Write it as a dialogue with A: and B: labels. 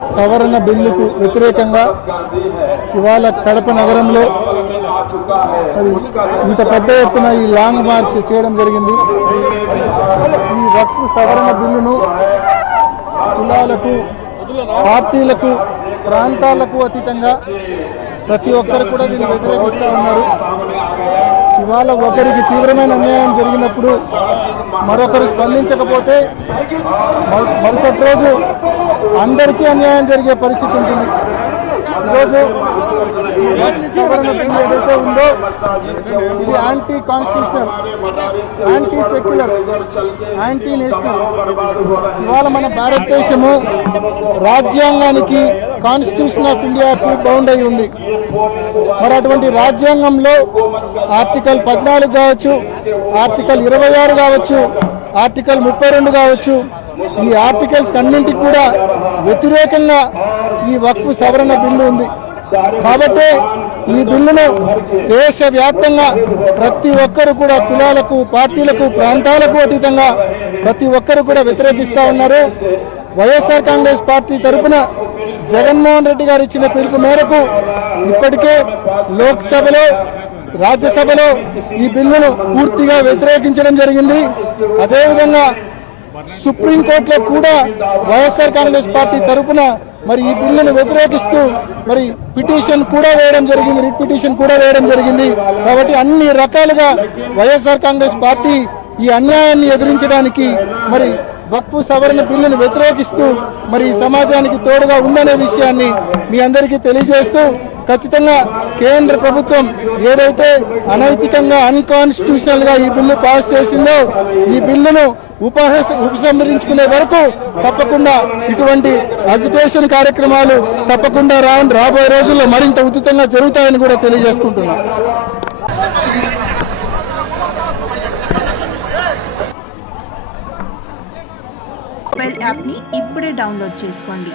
A: సవరణ బిల్లుకు వ్యతిరేకంగా ఇవాళ కడప నగరంలో ఇంత పెద్ద ఎత్తున ఈ లాంగ్ మార్చ్ చేయడం జరిగింది. ఈ వక్ఫ్ సవరణ బిల్లును కులాలకు పార్టీలకు ప్రాంతాలకు అతీతంగా ప్రతి ఒక్కరు కూడా దీన్ని వ్యతిరేకిస్తూ ఉన్నారు. ఇవాళ ఒకరికి తీవ్రమైన అన్యాయం జరిగినప్పుడు మరొకరు స్పందించకపోతే మరుసటి రోజు అందరికీ అన్యాయం జరిగే పరిస్థితి ఉంటుంది. ఈరోజు సవరణ ఏదైతే ఉందో ఇది anti constitutional anti secular anti national ఇవాళ మన భారతదేశము రాజ్యాంగానికి కాన్స్టిట్యూషన్ ఆఫ్ ఇండియాకు బౌండ్ అయి ఉంది. మరి అటువంటి రాజ్యాంగంలో ఆర్టికల్ పద్నాలుగు కావచ్చు ఆర్టికల్ ఇరవై ఆరు కావచ్చు ఆర్టికల్ ముప్పై రెండు కావచ్చు ఈ ఆర్టికల్స్ అన్నింటికి కూడా వ్యతిరేకంగా ఈ వక్ఫ్ సవరణ బిల్లు ఉంది. కాబట్టి ఈ బిల్లును దేశవ్యాప్తంగా ప్రతి ఒక్కరు కూడా కులాలకు పార్టీలకు ప్రాంతాలకు అతీతంగా ప్రతి ఒక్కరు కూడా వ్యతిరేకిస్తా ఉన్నారు. వైఎస్ఆర్ కాంగ్రెస్ పార్టీ తరపున జగన్మోహన్ రెడ్డి గారు ఇచ్చిన పిలుపు మేరకు ఇప్పటికే లోక్సభలో రాజ్యసభలో ఈ బిల్లును పూర్తిగా వ్యతిరేకించడం జరిగింది. అదేవిధంగా సుప్రీంకోర్టులో కూడా వైఎస్ఆర్ కాంగ్రెస్ పార్టీ తరఫున మరి ఈ బిల్లును వ్యతిరేకిస్తూ మరి పిటిషన్ కూడా వేయడం జరిగింది రిట్ పిటిషన్ కూడా వేయడం జరిగింది. కాబట్టి అన్ని రకాలుగా వైఎస్ఆర్ కాంగ్రెస్ పార్టీ ఈ అన్యాయాన్ని ఎదిరించడానికి మరి వక్ఫ్ సవరణ బిల్లును వ్యతిరేకిస్తూ మరి ఈ సమాజానికి తోడుగా ఉందనే విషయాన్ని మీ అందరికీ తెలియజేస్తూ ఖచ్చితంగా కేంద్ర ప్రభుత్వం ఏదైతే అనైతికంగా అన్కాన్స్టిట్యూషనల్గా ఈ బిల్లు పాస్ చేసిందో ఈ బిల్లును ఉపహస ఉపసంహరించుకునే వరకు తప్పకుండా ఇటువంటి అజిటేషన్ కార్యక్రమాలు తప్పకుండా రా రాబోయే రోజుల్లో మరింత ఉచితంగా జరుగుతాయని కూడా తెలియజేసుకుంటున్నా.
B: మొబైల్ యాప్ని ఇప్పుడే డౌన్లోడ్ చేసుకోండి.